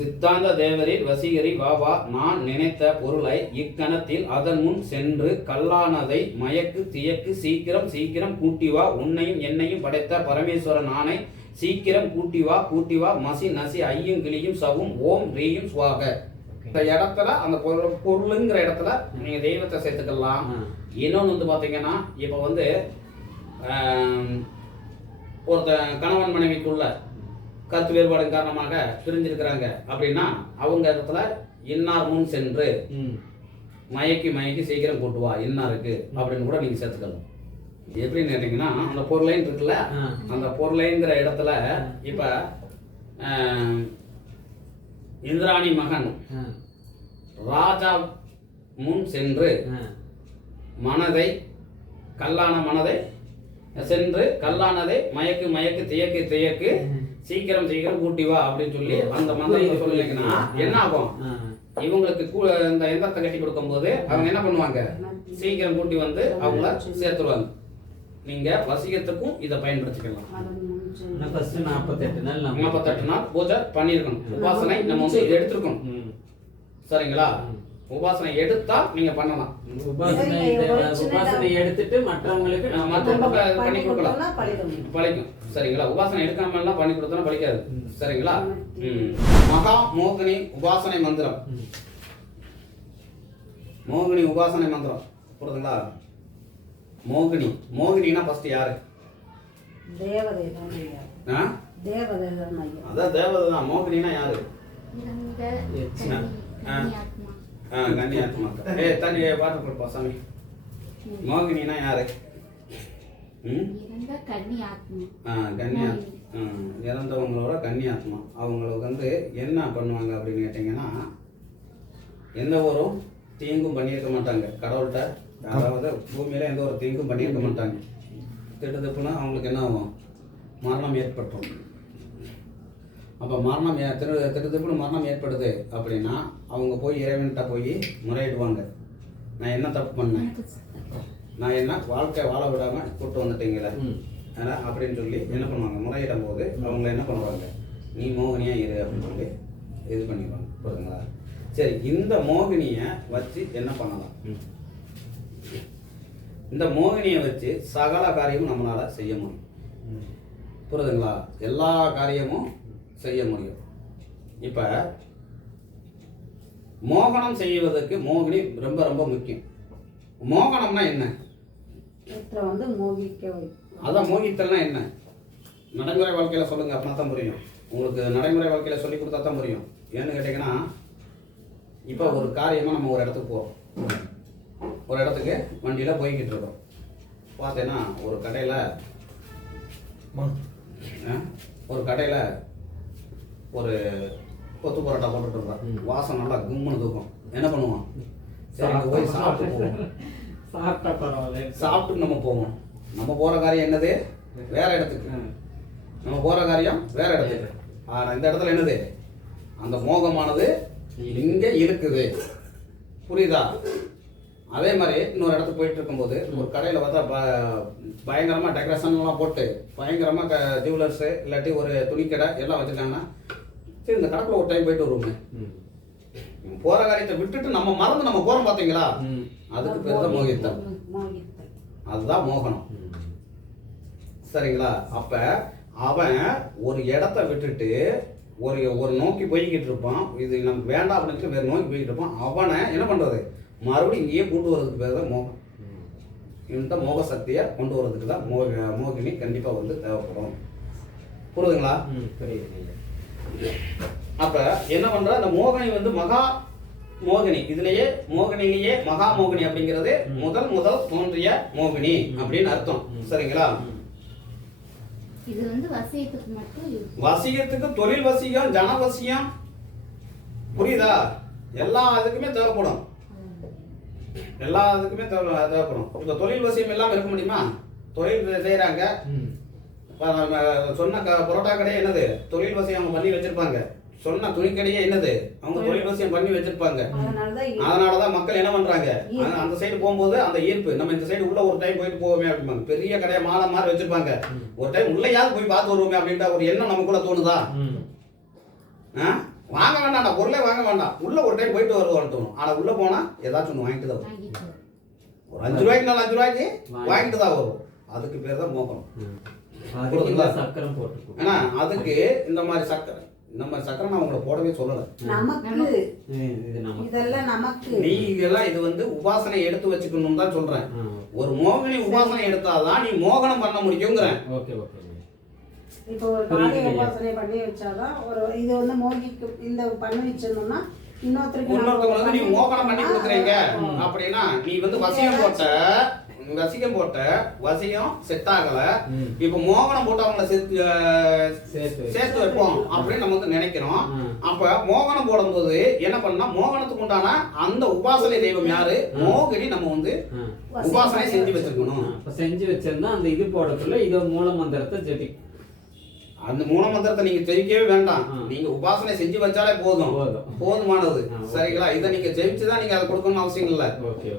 சித்தாந்த தேவரில் வசீகரி வாவா நான் நினைத்த பொருளை இக்கணத்தில் அதன் முன் சென்று கல்லானதை மயக்கு தியக்கு சீக்கிரம் சீக்கிரம் கூட்டி வா. உன்னையும் என்னையும் படைத்த பரமேஸ்வரன் நானை சீக்கிரம் கூட்டி வா கூட்டி வா. மசி நசி ஐயும் கிளியும் சவும் ஓம் ரீயும் சுவாக. இந்த இடத்துல அந்த பொருள் பொருளுங்கிற இடத்துல நீங்க தெய்வத்தை சேர்த்துக்கலாம். இன்னொன்று வந்து பார்த்தீங்கன்னா இப்போ வந்து ஆம், ஒருத்தன் கணவன் மனைவிக்குள்ள கருத்து வேறுபாடு காரணமாக பிரிஞ்சிருக்கிறாங்க. அப்படின்னா அவங்க இடத்துல இன்னார் முன் சென்று மயக்கி மயக்கி சீக்கிரம் கூட்டு வா இன்னாருக்கு அப்படின்னு கூட நீங்கள் சேர்த்துக்கலாம் எப்படின்னு கேட்டிங்கன்னா அந்த பொருளைன் இருக்குல்ல? அந்த பொருளைங்கிற இடத்துல இப்போ இந்திராணி மகன் ராஜா முன் சென்று மனதை கல்லான மனதை சென்று கல்லானதை மயக்கு மயக்கு தியக்கு தியக்கு சீக்கிரம் சீக்கிரம் கூட்டி வா அப்படின்னு சொல்லி அந்த மந்திரத்தை சொல்லிங்கன்னா என்ன ஆகும்? இவங்களுக்கு கூ- இந்த எந்திரத்தை கட்டி கொடுக்கும்போது அவங்க என்ன பண்ணுவாங்க? சீக்கிரம் கூட்டி வந்து அவங்கள சேர்த்துருவாங்க. நீங்க வசியத்துக்கும் இதை பயன்படுத்திக்கலாம். நாற்பத்தெட்டு நாள் நாற்பத்தெட்டு நாள் பூஜை பண்ணியிருக்கணும். உபாசனை நம்ம வந்து எடுத்திருக்கணும். ம். சரிங்களா? உபாசனை எடுத்தா நீங்க பண்ணலாம். உபாசனை உபாசனை எடுத்துட்டு மற்றவங்களுக்கு மற்றவங்களுக்கு பண்ணி கொடுக்கலாம். பழிக்கும். சரிங்களா? உபாசனை எடுக்காம எல்லாம் பண்ணி கொடுத்தா பழிக்காது. சரிங்களா. மகா மோகினி உபாசனை மந்திரம். மோகினி உபாசனை மந்திரம். புரியுதுங்களா? மோகினி. மோகினினா ஃபர்ஸ்ட் யாரு? தேவதை தான்? தேவதை தான் அதான் தேவதை தான் மோகினினா யாரு. ஆ. கன்னி ஆத்மா ஆ கன்னியாத்மா ஏ தண்ணி பாட்டு கொடுப்பா சாமி. மோகினினா யாரு? ம்? இறந்த கன்னி ஆத்மா ஆ கன்னியா ஆ, இறந்தவங்களோட கன்னியாத்மா அவங்களுக்கு வந்து என்ன பண்ணுவாங்க அப்படின்னு கேட்டிங்கன்னா எந்த ஒரு தீங்கும் பண்ணியிருக்க மாட்டாங்க. கடவுள்கிட்ட அதாவது பூமியில எந்த ஒரு தீங்கும் பண்ணியிருக்க மாட்டாங்க. திட்டுப்புனா அவங்களுக்கு என்ன ஆகும்? மரணம் ஏற்பட்டுரும். அப்போ மரணம் திரு திட்டுப்புன்னு மரணம் ஏற்படுது அப்படின்னா அவங்க போய் இறைவன்கிட்ட போய் முறையிடுவாங்க. நான் என்ன தப்பு பண்ணேன்? நான் என்ன வாழ்க்கை வாழ விடாம கூட்டு வந்துட்டீங்களே. ஏன்னா அப்படின்னு சொல்லி என்ன பண்ணுவாங்க? முறையிடும் போது அவங்க என்ன பண்ணுவாங்க? நீ மோகினியா இரு அப்படின்னு சொல்லி இது பண்ணிடுவாங்க. புரியுதுங்களா? சரி இந்த மோகினியை வச்சு என்ன பண்ணலாம்? ம். இந்த மோகினியை வச்சு சகல காரியமும் நம்மளால செய்ய முடியும். ம். புரியுதுங்களா? எல்லா காரியமும் செய்ய முடியும். இப்போ மோகனம் செய்வதற்கு மோகினி ரொம்ப ரொம்ப முக்கியம். மோகனம்னா என்ன? வந்து மோகிக்க அதான் மோகித்தல்னா என்ன? நடைமுறை வாழ்க்கையில சொல்லுங்க அப்படின்னா தான் புரியும். உங்களுக்கு நடைமுறை வாழ்க்கையில சொல்லி கொடுத்தா தான் புரியும். ஏன்னு கேட்டிங்கன்னா இப்போ ஒரு காரியமாக நம்ம ஒரு இடத்துக்கு போகிறோம் ஒரு இடத்துக்கு வண்டியில் போய்கிட்டு இருக்கோம். பார்த்தேன்னா ஒரு கடையில் ஒரு கடையில் ஒரு கொத்து பரோட்டா போட்டுட்டு இருப்பான். வாசம் நல்லா கும்முன்னு தூக்கும். என்ன பண்ணுவான்? சரி அங்க போய் சாப்பிட்டு போவோம். சாப்பிட்டா பரவாயில்ல. சாப்பிட்டு நம்ம போவோம். நம்ம போற காரியம் என்னது? வேற இடத்துக்கு. நம்ம போற காரியம் வேற இடத்துக்கு. ஆனா இந்த இடத்துல என்னது? அந்த மோகமானது இங்க இருக்குது. புரியுதா? அதே மாதிரி இன்னொரு இடத்துக்கு போயிட்டு இருக்கும்போது ஒரு கடையில் பார்த்தா ப- பயங்கரமா டெக்கரேஷன் எல்லாம் போட்டு பயங்கரமா ஜுவலர்ஸ் இல்லாட்டி ஒரு துணிக்கடை எல்லாம் வச்சிருக்காங்கன்னா சரி இந்த கடைக்குள்ள ஒரு டைம் போயிட்டு வருவோமே ம். போற காரியத்தை விட்டுட்டு நம்ம மறந்து நம்ம போறோம் பாத்தீங்களா ம். அதுக்கு பேர் தான் மோகித்தம் அதுதான் மோகனம் ம். சரிங்களா அப்ப அவன் ஒரு இடத்த விட்டுட்டு ஒரு ஒரு நோக்கி போய்கிட்டு இருப்பான் இது நமக்கு வேண்டாம் அப்படின்னு வேற நோக்கி போய்கிட்டு இருப்பான் அவனை என்ன பண்றது மறுபடியும் இங்கேயே கொண்டு வரதுக்கு பேர் தான் மோகம். இந்த மோக சக்தியை கொண்டு வரதுக்கு தான் மோக மோகினி கண்டிப்பா வந்து தேவைப்படும் புரியுதுங்களா ம். புரியுது அப்ப என்ன பண்ற? அந்த மோகினி வந்து மகா மோகினி. இதுலயே மோகினிலேயே மகா மோகினி அப்படிங்கிறது. முதல் முதல் தோன்றிய மோகினி அப்படின்னு அர்த்தம். சரிங்களா. இது வந்து வசியத்துக்கு மட்டும். வசியத்துக்கு தொழில் வசியம் ஜன வசியம். புரியுதா? எல்லா இதுக்குமே தேவைப்படும். எல்லா இதுக்குமே தேவை தேவைப்படும். இப்போ தொழில் வசியம் இல்லாமல் இருக்க முடியுமா? தொழில் செய்கிறாங்க ம். சொன்ன க பரோட்டா கடையே என்னது? தொழில் வசியம் அவங்க பண்ணி வச்சிருப்பாங்க. சொன்ன துணிக்கடையே என்னது? அவங்க தொழில் வசியம் பண்ணி வச்சிருப்பாங்க. அதனாலதான் மக்கள் என்ன பண்றாங்க. அந்த- சைடு போகும்போது அந்த ஈர்ப்பு. நம்ம இந்த சைடு உள்ள ஒரு டைம் போயிட்டு போவோமே அப்படிம்பாங்க. பெரிய கடையை மாலை மாதிரி வச்சிருப்பாங்க. ஒரு டைம் உள்ளேயாவது போய் பார்த்து வருவோமே அப்படின்ற ஒரு எண்ணம் நமக்குள்ள தோணுதா? வாங்க வேண்டாம்டா. பொருளே வாங்க வேண்டாம். உள்ள ஒரு டைம் போயிட்டு வருவான்னு தோணும். ஆனா உள்ள போனா ஏதாச்சும் ஒன்று வாங்கிட்டு தான் வரும். ஒரு அஞ்சு ரூபாய்க்கு நாலு அஞ்சு ரூபாய்க்கு வாங்கி- வாங்கிட்டு தான் வரும். அதுக்கு பேர் தான் மோகம் அதுக்கு இந்த சக்கரம் போட்டுக்கோ. ஏன்னா அதுக்கு இந்த மாதிரி சக்கரை இந்த மாதிரி சக்கரை நான் உங்களை போடவே சொல்லலை. நமக்கு. இதெல்லாம் நமக்கு. நீ இதெல்லாம் இது வந்து உபாசனை எடுத்து வச்சுக்கணும் தான் சொல்றேன். ஒரு மோகினி உபாசனை எடுத்தாதான் நீ மோகனம் பண்ண முடியுங்கிறேன் ஓகே ஓகே இப்போ ஒரு காலை. உபாசனை பண்ணி வச்சாதான் ஒரு இது வந்து மோகிக்கு இந்த பண்ணி வச்சிருந்தோம்னா இன்னொருத்தருக்கு நம்ம இன்னொருத்தவங்க வந்து நீ மோகனம் பண்ணி கொடுக்குறீங்க. அப்படின்னா நீ வந்து வசியம் போட்ட வசியம் போட்ட வசியம் செட் ஆகல. இப்ப மோகனம் போட்டு அவங்கள சேர்த்து வைப்போம் அப்படின்னு நம்ம வந்து நினைக்கிறோம். அப்ப மோகனம் போடும்போது என்ன பண்ணா மோகனத்துக்கு உண்டான அந்த உபாசனை தெய்வம் யாரு? மோகினி நம்ம வந்து. உபாசனை செஞ்சு வச்சிருக்கணும். அப்ப செஞ்சு வச்சிருந்தா அந்த இது போடக்குள்ள இது மூல மந்திரத்தை ஜெபி அந்த மூல மந்திரத்தை நீங்க ஜெயிக்கவே வேண்டாம். நீங்க உபாசனை செஞ்சு வச்சாலே போதும். போதும். போதுமானது. சரிங்களா? இதை நீங்க ஜெயிச்சு தான் நீங்க அதை கொடுக்கணும்னு அவசியம் இல்ல.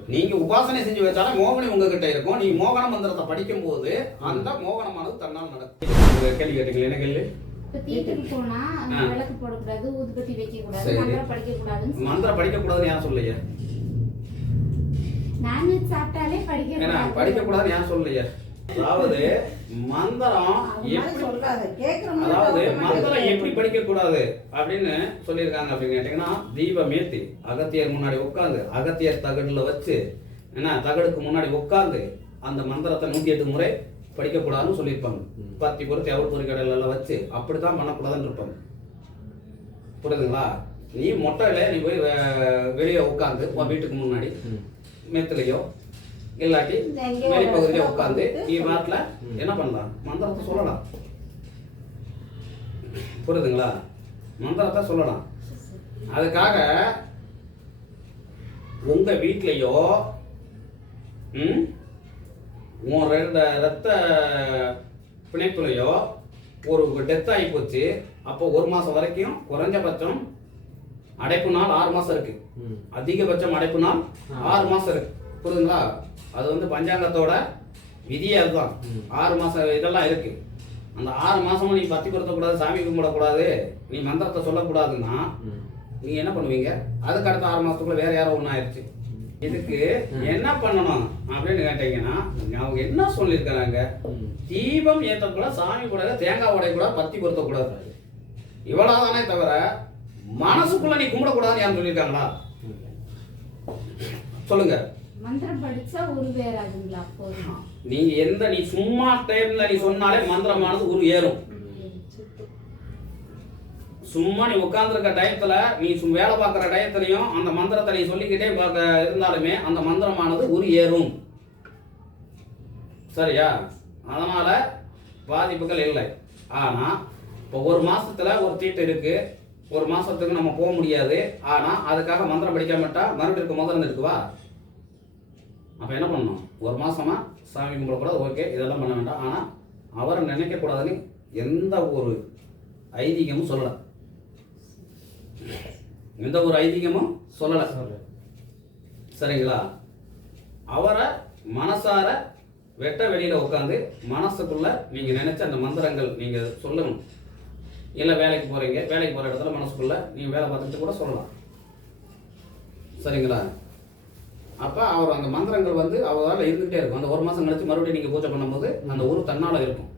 நீங்க உபாசனை செஞ்சு வச்சாலே மோகனி உங்ககிட்ட இருக்கும். நீங்க மோகன மந்திரத்தை படிக்கும் போது அந்த மோகனமானது தன்னால் நடக்கும். கேள்வி கேட்டீங்களா? என்ன கேள்வி? இப்ப தீட்டுக்கு போனா அங்க ஆ. விளக்கு போடக்கூடாது ஊதுபத்தி வைக்க கூடாது சரி. மந்திரம் படிக்க கூடாதுன்னு மந்திரம் படிக்க கூடாதுன்னு யாரும் சொல்லலையே? நான்வெஜ் சாப்பிட்டாலே படிக்க படிக்க கூடாதுன்னு யாரும் சொல்லலையே? அதாவது மந்திரம் அதாவது மந்திரம் எப்படி படிக்க கூடாது அப்படின்னு சொல்லியிருக்காங்க அப்படின்னு கேட்டீங்கன்னா தீபம் ஏத்தி அகத்தியர் முன்னாடி உட்காந்து அகத்தியர் தகடுல வச்சு என்ன தகடுக்கு முன்னாடி உட்காந்து அந்த மந்திரத்தை நூத்தி எட்டு முறை படிக்கக்கூடாதுன்னு சொல்லியிருப்பாங்க. பத்தி பொறுத்து எவ்வளவு பொறி கடையில எல்லாம் வச்சு அப்படித்தான் பண்ணக்கூடாதுன்னு இருப்பாங்க. புரியுதுங்களா? நீ மொட்டையில நீ போய் வெளியே உட்காந்து உன் வீட்டுக்கு முன்னாடி. மெத்துலையோ இல்லாட்டி வெளிப்பகுதியில உட்காந்து உட்காந்துட்டு நீ வாட்டில் ம். என்ன பண்ணலாம்? மந்திரத்தை சொல்லலாம். புரியுதுங்களா? மந்திரத்தை சொல்லலாம். அதுக்காக உங்க வீட்லயோ ம் உன் ரெண்ட ரத்த பிணைப்புலையோ ஒரு டெத் ஆகி போச்சு. அப்போ ஒரு மாசம் வரைக்கும் குறைஞ்சபட்சம் அடைப்பு நாள் ஆறு மாசம் இருக்கு. ம். அதிகபட்சம் அடைப்பு நாள். ஆறு மாசம் இருக்கு. புரியுதுங்களா? அது வந்து பஞ்சாங்கத்தோட விதியே அதுதான். ஆறு மாசம் இதெல்லாம் இருக்கு. அந்த ஆறு மாசமும் நீ பத்தி கொடுத்தக்கூடாது சாமி கும்பிடக்கூடாது நீ மந்திரத்தை சொல்லக்கூடாதுன்னா ம். நீங்க என்ன பண்ணுவீங்க? அதுக்கு அடுத்த ஆறு மாசத்துக்குள்ள வேற யாரோ ஒண்ணு ஆயிடுச்சு இதுக்கு என்ன பண்ணணும் அப்படின்னு கேட்டீங்கன்னா அவங்க என்ன சொல்லியிருக்கிறாங்க. தீபம் ஏற்றக்கூடாது சாமி கூடாது தேங்காய் உடையக்கூடாது பத்தி பொருத்தக்கூடாது. இவ்வளவுதானே தவிர மனசுக்குள்ள நீ கும்பிடக்கூடாதுன்னு யாரும் சொல்லியிருக்காங்களா? சொல்லுங்க. மந்திரம் படிச்சா உருவேறாதுங்களா? போதுமா? நீங்க எந்த நீ சும்மா டைம்ல நீ சொன்னாலே மந்திரமானது உரு ஏறும் சும்மா நீ உட்கார்ந்துருக்க டயத்துல நீ சும் வேலை பார்க்குற டயத்துலையும் அந்த மந்திரத்தை நீ சொல்லிக்கிட்டே பார்க்க இருந்தாலுமே அந்த மந்திரமானது உரு ஏறும் சரியா? அதனால பாதிப்புகள் இல்லை. ஆனா இப்போ ஒரு மாசத்துல ஒரு தீட்டு இருக்கு. ஒரு மாசத்துக்கு நம்ம போக முடியாது. ஆனா அதுக்காக மந்திரம் படிக்காமட்டா மறுபடியும் இருக்கும் முதல்ல இருக்குவா? அப்ப என்ன பண்ணணும்? ஒரு மாசமா சாமி கும்பிடக்கூடாது ஓகே இதெல்லாம் பண்ண வேண்டாம். ஆனா அவரை நினைக்க கூடாதுன்னு எந்த ஒரு ஐதீகமும் சொல்லல. எந்த ஒரு ஐதீகமும் சொல்லல. சொல்லு. சரிங்களா? அவரை மனசார வெட்ட வெளியில உட்காந்து மனசுக்குள்ள நீங்க நினைச்ச அந்த மந்திரங்கள் நீங்க சொல்லணும். இல்ல வேலைக்கு போறீங்க வேலைக்கு போற இடத்துல மனசுக்குள்ள நீங்க வேலை பார்த்துட்டு கூட சொல்லலாம். சரிங்களா? அப்ப அவர் அந்த மந்திரங்கள் வந்து அவரால் இருந்துகிட்டே இருக்கும். அந்த ஒரு மாசம் கழிச்சு மறுபடியும் நீங்க பூஜை பண்ணும்போது அந்த ஒரு தன்னால இருக்கும்.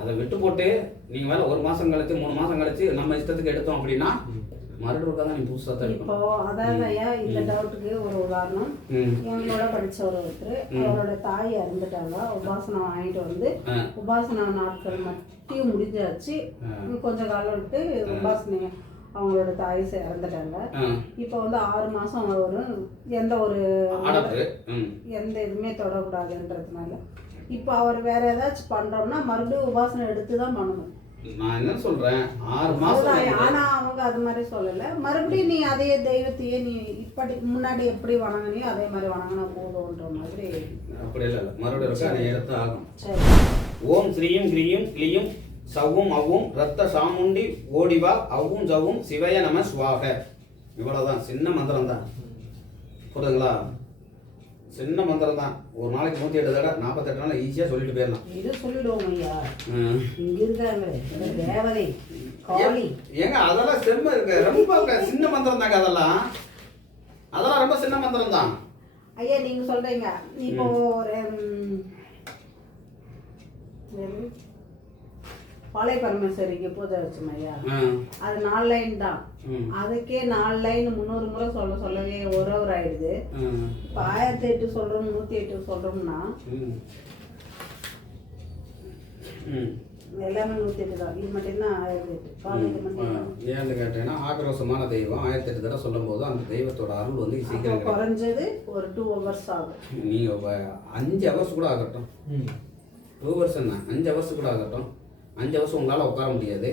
அதை விட்டு போட்டு நீங்க வேலை ஒரு மாசம் கழிச்சு மூணு மாசம் கழிச்சு நம்ம இஷ்டத்துக்கு எடுத்தோம் அப்படின்னா மறுபடியும் உட்காந்து நீ புதுசாக தான் இப்போ அதாவது ஐயா இந்த டவுட்டுக்கு ஒரு உதாரணம். எங்களோட ஒருத்தர் அவரோட தாய் இறந்துட்டாங்க உபாசனை வாங்கிட்டு வந்து. உபாசனா நாட்கள் மட்டும் முடிஞ்சாச்சு. கொஞ்ச காலம் விட்டு உபாசனை அவங்களோட தாய் இறந்துட்டாங்க. இப்போ வந்து ஆறு மாசம் ஒரு எந்த ஒரு எந்த இதுவுமே தொடக்கூடாதுன்றதுனால. இப்போ அவர் வேற ஏதாச்சும் பண்றோம்னா மறுபடியும் உபாசனை எடுத்து தான் பண்ணணும். நான் என்ன சொல்றேன்? ஆறு மாசம் ஆனா அவங்க அது மாதிரி சொல்லல. மறுபடியும் நீ அதே தெய்வத்தையே நீ இப்படி முன்னாடி எப்படி வணங்கினியோ அதே மாதிரி வணங்கினா போதும்ன்ற மாதிரி. அப்படி இல்லை மறுபடியும் எடுத்து ஆகும் ஓம் ஸ்ரீயும் கிரியும் கிளியும் சவ்வும் அவ்வும் ரத்த சாமுண்டி ஓடிவா அவ்வும் ஜவ்வும் சிவய நம சுவாக. இவ்வளவுதான் சின்ன மந்திரம் தான் புரியுதுங்களா? சின்ன மந்திரம் தான் ஒரு நாளைக்கு நூற்றி எட்டு தடவை நாற்பத்தெட்டு நாள் ஈஸியாக சொல்லிட்டு போயிடலாம். இது சொல்லிடுவோம் ஐயா. இங்க தேவதை ஏங்க அதெல்லாம் செம்ம இருக்கு. ரொம்ப சின்ன மந்திரம் தாங்க அதெல்லாம். அதெல்லாம் ரொம்ப சின்ன மந்திரம் தான் ஐயா நீங்க சொல்றீங்க. இப்போ ஒரு பாளை பரமேஸ்வரிக்கு பூஜை வச்சோம் ஐயா. அது நாலு லைன் தான். அதுக்கே நாலு லைன் முந்நூறு முறை சொல்ல சொல்லவே ஒரு ஒரு ஆயிடுது. இப்போ ஆயிரத்தி எட்டு சொல்றோம் நூத்தி எட்டு. ம். எல்லாமே நூத்தி எட்டு தான் இது மட்டும்தான் ஆயிரத்தி எட்டு ஏன்னு கேட்டீங்கன்னா ஆக்ரோஷமான தெய்வம் ஆயிரத்தி எட்டு தடவை சொல்லும் போது அந்த தெய்வத்தோட அருள் வந்து சீக்கிரம். குறைஞ்சது ஒரு டூ ஹவர்ஸ் ஆகும் நீங்க வ- அஞ்சு ஹவர்ஸ் கூட ஆகட்டும். டூ ஹவர்ஸ் என்ன அஞ்சு ஹவர்ஸ் கூட ஆகட்டும் அஞ்சு ஹவர்ஸ் உங்களால் உட்கார முடியாது.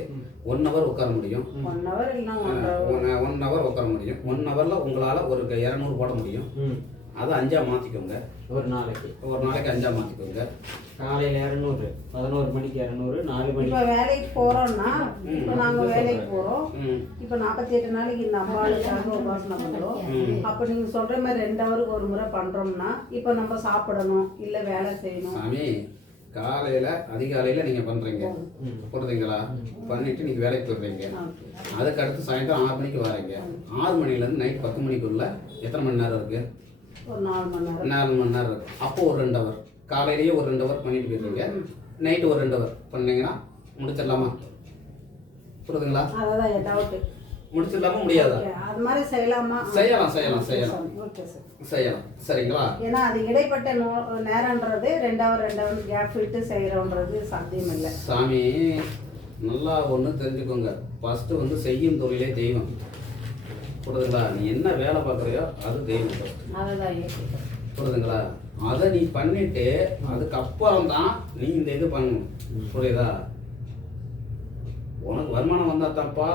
ஒன் ஹவர் உட்கார முடியும். ஒன் ஹவர் இல்லைன்னா ஒன் ஹவர் ஒன் ஹவர் உட்கார முடியும். ஒன் ஹவரில் உங்களால் ஒரு இரநூறு போட முடியும். ம். அதை அஞ்சா மாற்றிக்கோங்க ஒரு நாளைக்கு. ஒரு நாளைக்கு அஞ்சா மாற்றிக்கோங்க காலையில் இரநூறு பதினோரு மணிக்கு இரநூறு நாலு மணிக்கு. இப்போ வேலைக்கு போறோம்னா இப்போ நாங்க வேலைக்கு போறோம். ம். இப்போ நாற்பத்தி எட்டு நாளைக்கு இந்த அம்பாளுக்காக உபாசனை பண்றோம் அப்போ நீங்க சொல்ற மாதிரி ரெண்டு ஹவருக்கு ஒரு முறை பண்றோம்னா இப்போ நம்ம சாப்பிடணும் இல்ல வேலை செய்யணும். சாமி காலையில் அதிகாலையில் நீங்கள் பண்ணுறீங்க ம். புரியுதுங்களா பண்ணிட்டு நீங்கள் வேலைக்கு போயிடுறீங்க. அதுக்கு அடுத்து சாயந்தரம் ஆறு மணிக்கு வரீங்க. ஆறு மணிலேருந்து நைட் பத்து மணிக்குள்ள எத்தனை மணி நேரம் இருக்குது ஒரு நாலு மணி நேரம். நாலு மணி நேரம் இருக்கு. அப்போ ஒரு ரெண்டு ஹவர் காலையிலேயே ஒரு ரெண்டு ஹவர் பண்ணிட்டு போயிடுறீங்க. நைட்டு ஒரு ரெண்டு ஹவர் பண்ணீங்கன்னா முடிச்சிடலாமா? புரியுதுங்களா? அதான் என் டவுட்டு முடிச்சிடலாமா முடியாதா? அது மாதிரி செய்யலாமா? செய்யலாம் செய்யலாம் செய்யலாம். Okay sir. செய்யலாம். சரிங்களா? ஏன்னா அது இடைப்பட்ட நோ நேரம்ன்றது ரெண்டு ஹவர் ரெண்டு ஹவர் கேப் விட்டு செய்கிறோன்றது சாத்தியம் இல்லை. சாமி நல்லா ஒன்று தெரிஞ்சுக்கோங்க. ஃபஸ்ட்டு வந்து செய்யும் தொழிலே தெய்வம். புரியுதுங்களா? நீ என்ன வேலை பார்க்குறியோ அது தெய்வம் புரியுதுங்களா? அதை நீ பண்ணிட்டு அதுக்கப்புறம் தான் நீ இந்த இது பண்ணணும். புரியுதா? உனக்கு வருமானம் வந்தா தான்ப்பா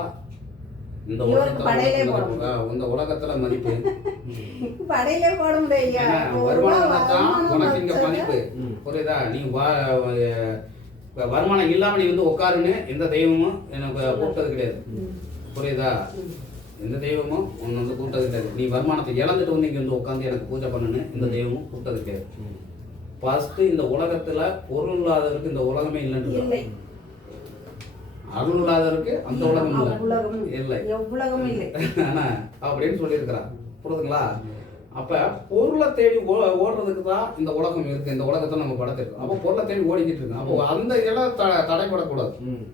இந்த உலகத்துல இந்த உலகத்துல மதிப்பு. படையிலே போட ஒரு வருமானம் தான் உனக்கு இங்க மதிப்பு. ம். புரியுதா? நீ வருமானம் இல்லாம நீ வந்து உட்காருன்னு எந்த தெய்வமும் எனக்கு கூப்பிட்டது கிடையாது. புரியுதா. எந்த தெய்வமும் உன்னை வந்து கூப்பிட்டது கிடையாது. நீ வருமானத்தை இழந்துட்டு வந்து இங்க வந்து உட்காந்து எனக்கு பூஜை பண்ணுன்னு இந்த தெய்வமும் கூப்பிட்டது கிடையாது. ஃபர்ஸ்ட் இந்த உலகத்துல பொருள் இல்லாதவருக்கு இந்த உலகமே இல்லைன்னு அருள் இல்லாதவருக்கு அந்த உலகம் இல்லை. உலகம் இல்லை. அப்படின்னு சொல்லியிருக்கிறார். புரியுதுங்களா அப்ப பொருளை தேடி ஓ- ஓடுறதுக்கு தான் இந்த உலகம் இருக்கு. இந்த உலகத்தை நம்ம படைத்திருக்கோம். அப்போ பொருளை தேடி ஓடிக்கிட்டு இருக்கு. அப்போ அந்த இடம் த- தடைப்படக்கூடாது. ம்.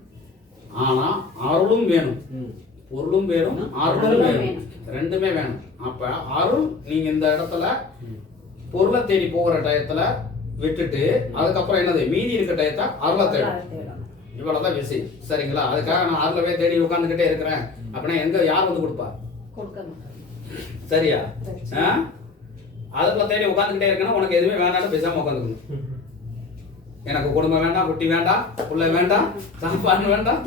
ஆனா அருளும் வேணும். ம். பொருளும் வேணும் அருளும் வேணும். ரெண்டுமே வேணும். அப்ப அருள் நீங்க இந்த இடத்துல பொருளை தேடி போகிற டயத்துல விட்டுட்டு அதுக்கப்புறம் என்னது? மீதி இருக்க டயத்தை அருளை தேடும். இவ்வளவுதான் விஷயம் சரிங்களா? அதுக்காக நான் அருளவே தேடி உட்காந்துக்கிட்டே இருக்கிறேன். அப்படின்னா எங்க யார் வந்து கொடுப்பா? சரியா? சரி. ஆ? அதுக்குள்ள தேடி உட்காந்துக்கிட்டே இருக்கணும் உனக்கு எதுவுமே வேண்டாம்னு பேசாம உட்காந்துக்கணும். எனக்கு குடும்பம் வேண்டாம் குட்டி வேண்டாம் புள்ள வேண்டாம் சாப்பாடு வேண்டாம்.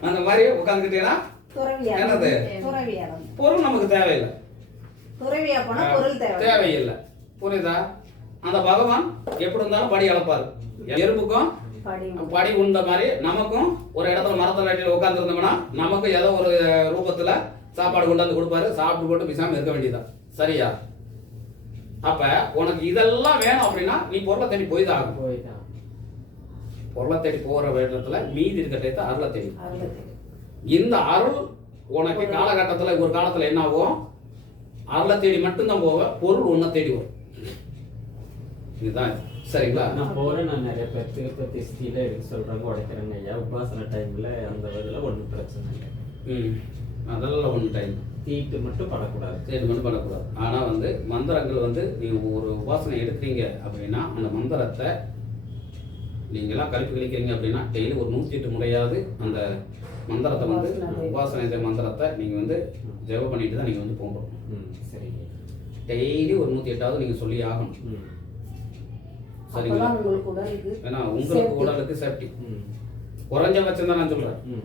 அந்த மாதிரி உட்காந்துக்கிட்டேன்னா துறவியாரம் என்னது? பொருள் நமக்கு தேவையில்லை. தேவையில்லை. புரியுதா? அந்த பகவான் எப்படி இருந்தாலும் படி அளப்பாரு. எறும்புக்கும் படி உண்ட. மாதிரி நமக்கும் ஒரு இடத்துல மரத்துல அடியில் உட்காந்துருந்தோம்னா நமக்கும் ஏதோ ஒரு ரூபத்துல சாப்பாடு கொண்டாந்து கொடுப்பாரு சாப்பிட்டு போட்டு பேசாம இருக்க வேண்டியதுதான். சரியா? அப்ப உனக்கு இதெல்லாம் வேணும் அப்படின்னா நீ பொருளை தேடி போய் தான் ஆகும் போயிட்டான் பொருளை தேடி போகிற இடத்துல மீதி இருக்க டயத்தை அருளை தேடி. இந்த அருள் உனக்கு காலகட்டத்துல ஒரு காலத்துல என்ன ஆகும்? அருளை தேடி மட்டும்தான் போவ பொருள் உன்னை தேடி வரும். இதுதான் இது. சரிங்களா? நான் போறேன். நான் நிறைய பேர் திருப்பதி ஸ்ரீல இருக்கு சொல்றாங்க உடைக்கிறேங்க ஐயா. உபாசன டைம்ல அந்த இதில் ஒன்றும் பிரச்சனை இல்லை. ம். அதெல்லாம் ஒன்று டைம் தீட்டு மட்டும் படக்கூடாது. தேடி மட்டும் பண்ணக்கூடாது ஆனால் வந்து மந்திரங்கள் வந்து நீங்கள் ஒரு உபாசனை எடுக்கிறீங்க அப்படின்னா அந்த மந்திரத்தை நீங்களாம் கழிப்பு கழிக்கிறீங்க அப்படின்னா டெய்லி ஒரு நூற்றி எட்டு முறையாவது அந்த மந்திரத்தை வந்து உபாசனை. உபாசனை மந்திரத்தை நீங்கள் வந்து ஜெபம் பண்ணிட்டு தான் நீங்கள் வந்து போகணும். ம் சரிங்க டெய்லி ஒரு நூற்றி எட்டாவது நீங்கள் சொல்லி ஆகணும். ம். சரிங்களா? அப்பதான் உங்களுக்கு உடலுக்கு ஏன்னா உங்களுக்கு. உடலுக்கு சேஃப்டி. ம். குறைஞ்சபட்சம் தான் நான் சொல்கிறேன் ம்.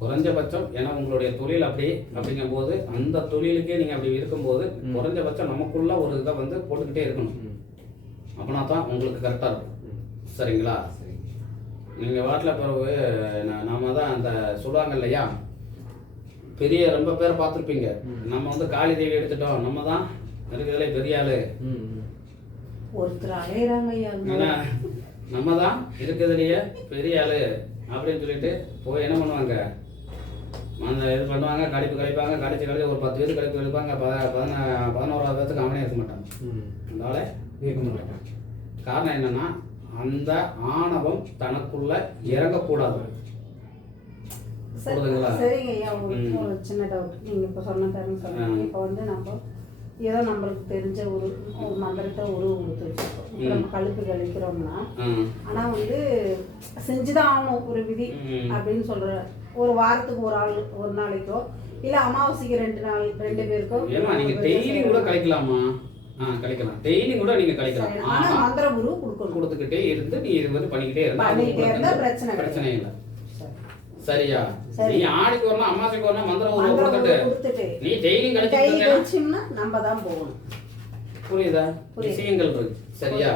குறைஞ்சபட்சம் ஏன்னா உங்களுடைய தொழில் அப்படி அப்படிங்கும்போது அந்த தொழிலுக்கே நீங்கள் அப்படி இருக்கும்போது. குறைஞ்சபட்சம் நமக்குள்ள ஒரு இதை வந்து போட்டுக்கிட்டே இருக்கணும். ம். அப்படின்னா தான் உங்களுக்கு கரெக்டாக இருக்கும். சரிங்களா? சரிங்க நீங்கள் வாட்டில் பிறகு நாம தான் அந்த சொல்லுவாங்க இல்லையா? பெரிய ரொம்ப பேர் பார்த்துருப்பீங்க. நம்ம வந்து காளி தேவி எடுத்துட்டோம். நம்ம தான் இருக்கிறதுல பெரிய ஆளு. ஒருத்தர் அலையிறாங்க ஐயா நம்ம தான் இருக்கிறதுலையே பெரிய ஆளு அப்படின்னு சொல்லிட்டு போய் என்ன பண்ணுவாங்க? அந்த இது பண்ணுவாங்க கடிப்பு கழிப்பாங்க கடிச்சு கழிச்சு ஒரு பத்து பேர் கடிப்பு கழிப்பாங்க பத பதினா பதினோராவது பேர்த்துக்கு அவனே இருக்க மாட்டாங்க அதனால இருக்க மாட்டேன். காரணம் என்னன்னா அந்த ஆணவம் தனக்குள்ள இறங்கக்கூடாது? சரிங்க ஐயா சின்ன டவுட் நீங்க இப்ப சொன்ன இப்போ வந்து நம்ம ஏதோ நம்மளுக்கு தெரிஞ்ச ஒரு ஒரு மந்திரத்தை உருவம் கொடுத்து வச்சிருக்கோம். இப்போ நம்ம கழுப்பு கழிக்கிறோம்னா. ஆனா வந்து செஞ்சுதான் ஆகணும் ஒரு விதி. அப்படின்னு சொல்ற ஒரு வாரத்துக்கு ஒரு ஆள் ஒரு நாளைக்கோ இல்ல அமாவாசைக்கு ரெண்டு நாள் ரெண்டு பேருக்கோ. ஏமா நீங்க டெய்லி கூட கழிக்கலாமா ஆ கழிக்கலாம் டெய்லி கூட நீங்க கழிக்கலாம் ஆனா மந்திர குரு கொடுக்கணும். கொடுத்துக்கிட்டே இருந்து நீ இது வந்து பண்ணிக்கிட்டே இருந்தா பிரச்சனை. பிரச்சனை இல்லை. சரியா? சரி. நீ ஆடிக்கு வரணும் அம்மாசைக்கு வரணும் மந்திரம் ஒரு கொடுத்துட்டு. நீ டெய்லியும் கை கழிச்சுட்டு வச்சோம்னா நம்ம தான் போகணும். புரியுதா. விஷயங்கள் இருக்கு. சரியா.